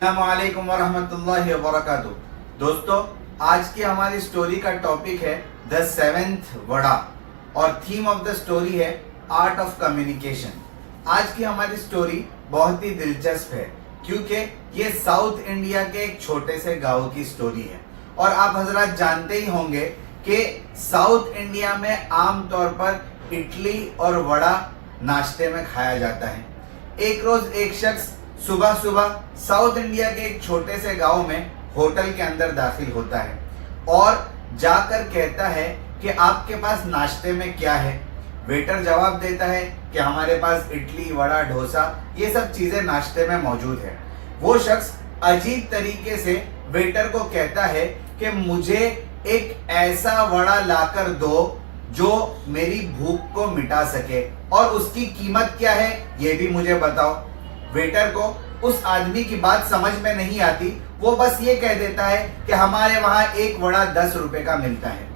अस्सलामुअलैकुम वरहमतुल्लाहि वबरकातुहू। दोस्तों, आज की हमारी स्टोरी का टॉपिक है द सेवेंथ वड़ा और थीम ऑफ द स्टोरी है आर्ट ऑफ कम्युनिकेशन। आज की हमारी स्टोरी बहुत ही दिलचस्प है क्योंकि ये साउथ इंडिया के एक छोटे से गांव की स्टोरी है। और आप हजरात जानते ही होंगे कि साउथ इंडिया में आमतौर पर इडली और वड़ा नाश्ते में खाया जाता है। एक रोज एक शख्स सुबह सुबह साउथ इंडिया के एक छोटे से गांव में होटल के अंदर दाखिल होता है और जाकर कहता है कि आपके पास नाश्ते में क्या है। वेटर जवाब देता है कि हमारे पास इडली, वड़ा, डोसा ये सब चीजें नाश्ते में मौजूद है। वो शख्स अजीब तरीके से वेटर को कहता है कि मुझे एक ऐसा वड़ा लाकर दो जो मेरी भूख को मिटा सके और उसकी कीमत क्या है ये भी मुझे बताओ। वेटर को उस आदमी की बात समझ में नहीं आती। वो बस ये कह देता है कि हमारे वहां एक वड़ा 10 रुपए का मिलता है।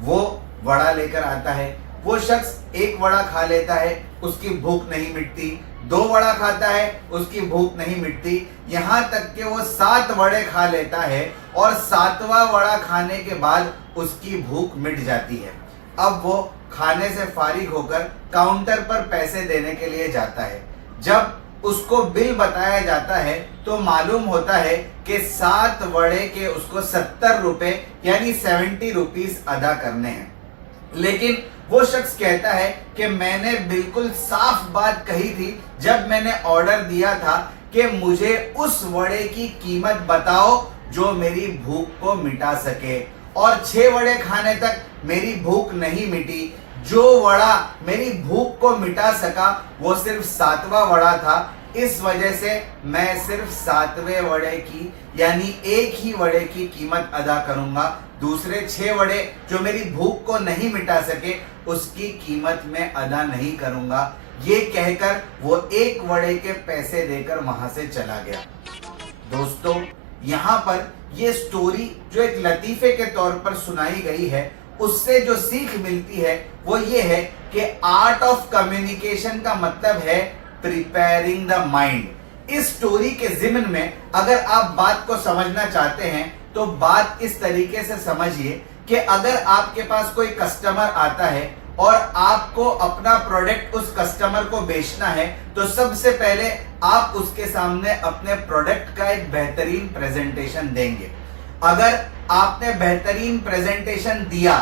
वो वड़ा लेकर आता है। वो शख्स एक वड़ा खा लेता है, उसकी भूख नहीं मिटती। 2 वड़ा खाता है, उसकी भूख नहीं मिटती। यहां तक कि वो 7 वड़े खा लेता है और 7वां वड़ा खाने के बाद उसकी भूख मिट जाती है। अब वो खाने से फारिग होकर काउंटर पर पैसे देने के लिए जाता है। जब उसको बिल बताया जाता है तो मालूम होता है कि 7 वड़े के उसको 70 रुपए यानी 70 रुपीस अदा करने हैं। लेकिन वो शख्स कहता है कि मैंने बिल्कुल साफ बात कही थी जब मैंने ऑर्डर दिया था कि मुझे उस वड़े की कीमत बताओ जो मेरी भूख को मिटा सके, और 6 वड़े खाने तक मेरी भूख नहीं मिटी। जो वड़ा मेरी भूख को मिटा सका वो सिर्फ 7वां वड़ा था। इस वजह से मैं सिर्फ 7वें वड़े की यानी एक ही वड़े की कीमत अदा करूंगा। दूसरे 6 वड़े जो मेरी भूख को नहीं मिटा सके उसकी कीमत मैं अदा नहीं करूंगा। ये कहकर वो एक वड़े के पैसे देकर वहां से चला गया। दोस्तों, यहाँ पर ये स्टोरी जो एक लतीफे के तौर पर सुनाई गई है उससे जो सीख मिलती है वो ये है कि आर्ट ऑफ कम्युनिकेशन का मतलब है प्रिपेयरिंग द माइंड। इस स्टोरी के ज़िम्न में अगर आप बात को समझना चाहते हैं तो बात इस तरीके से समझिए कि अगर आपके पास कोई कस्टमर आता है और आपको अपना प्रोडक्ट उस कस्टमर को बेचना है तो सबसे पहले आप उसके सामने अपने प्रोडक्ट का एक बेहतरीन प्रेजेंटेशन देंगे। अगर आपने बेहतरीन प्रेजेंटेशन दिया,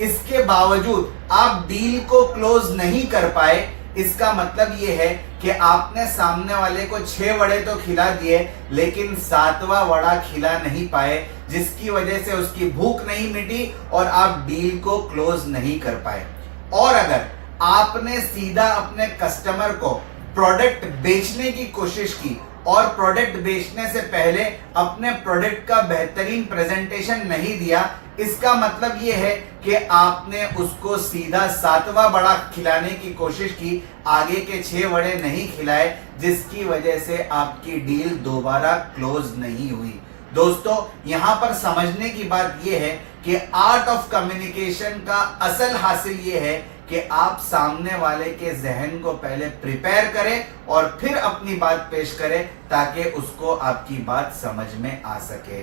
इसके बावजूद आप डील को क्लोज नहीं कर पाए, इसका मतलब यह है कि आपने सामने वाले को 6 वड़े तो खिला दिए लेकिन 7वां वड़ा खिला नहीं पाए, जिसकी वजह से उसकी भूख नहीं मिटी और आप डील को क्लोज नहीं कर पाए। और अगर आपने सीधा अपने कस्टमर को प्रोडक्ट बेचने की कोशिश की और प्रोडक्ट बेचने से पहले अपने प्रोडक्ट का बेहतरीन प्रेजेंटेशन नहीं दिया, इसका मतलब यह है कि आपने उसको सीधा 7वां वड़ा खिलाने की कोशिश की, आगे के 6 वड़े नहीं खिलाए, जिसकी वजह से आपकी डील दोबारा क्लोज नहीं हुई। दोस्तों, यहां पर समझने की बात यह है कि आर्ट ऑफ कम्युनिकेशन का असल हासिल यह है कि आप सामने वाले के जहन को पहले प्रिपेयर करें और फिर अपनी बात पेश करें ताकि उसको आपकी बात समझ में आ सके।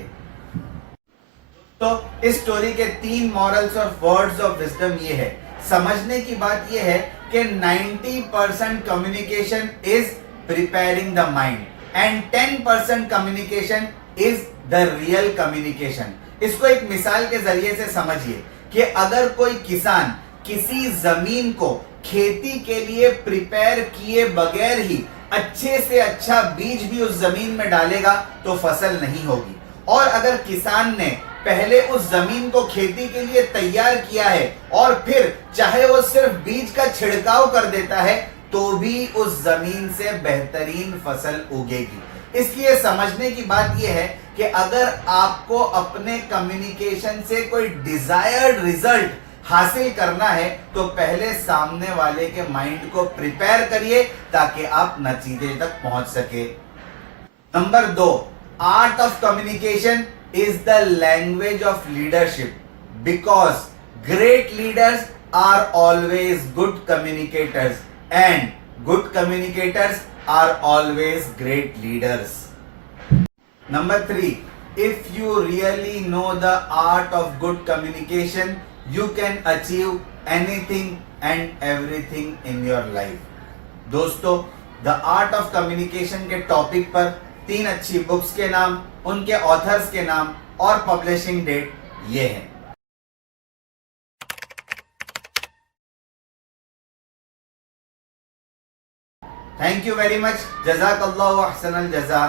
तो इस स्टोरी के 3 मॉरल्स और वर्ड्स ऑफ विजडम ये है। समझने की बात ये है कि 90% communication is preparing the mind and 10% communication is the real communication. इसको एक मिसाल के जरिए से समझिए कि अगर कोई किसान किसी जमीन को खेती के लिए प्रिपेयर किए बगैर ही अच्छे से अच्छा बीज भी उस जमीन में डालेगा तो फसल नहीं होगी। और अगर किसान ने पहले उस जमीन को खेती के लिए तैयार किया है और फिर चाहे वो सिर्फ बीज का छिड़काव कर देता है तो भी उस जमीन से बेहतरीन फसल उगेगी। इसलिए समझने की बात यह है कि अगर आपको अपने कम्युनिकेशन से कोई डिजायर्ड रिजल्ट हासिल करना है तो पहले सामने वाले के माइंड को प्रिपेयर करिए ताकि आप नतीजे तक पहुंच सके। Number 2, art of communication is the language of leadership because great leaders are always good communicators and good communicators are always great leaders. Number 3, if you really know the art of good communication, you can achieve anything and everything in your life. दोस्तों, the art of communication के topic पर 3 अच्छी books के नाम, उनके authors के नाम और पब्लिशिंग डेट ये है। Thank you very much. जज़ाकल्लाहु अहसनल जज़ा।